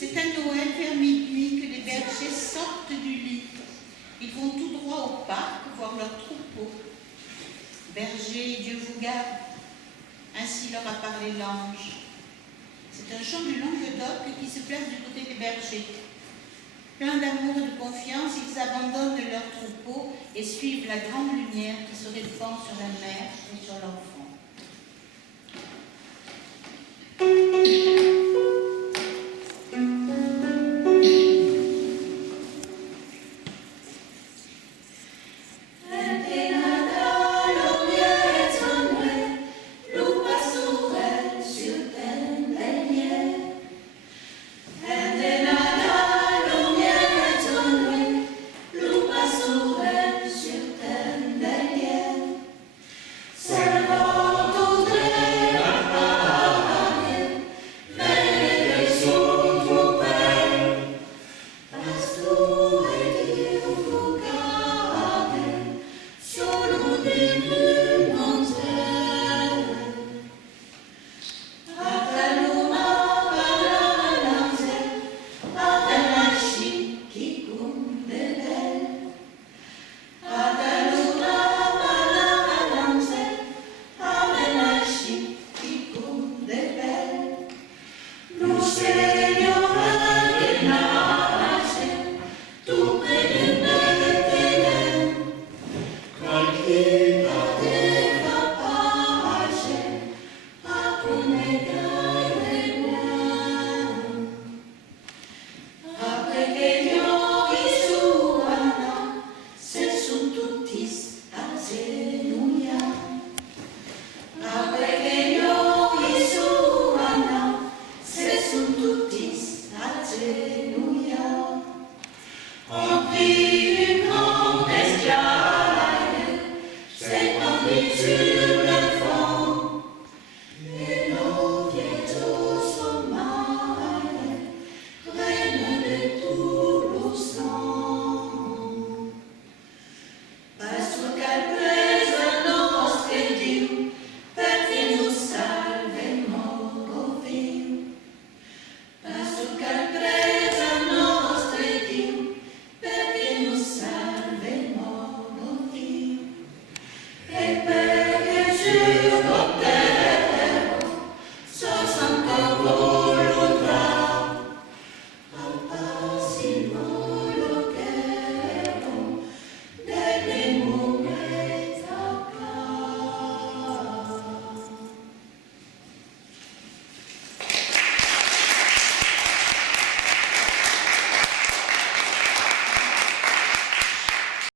C'est à Noël vers minuit que les bergers sortent du lit. Ils vont tout droit au parc voir leur troupeau. Berger, Dieu vous garde. Ainsi leur a parlé l'ange. C'est un chant du Languedoc qui se place du côté des bergers. Pleins d'amour et de confiance, ils abandonnent leur troupeau et suivent la grande lumière qui se répand sur la mer et sur l'enfant.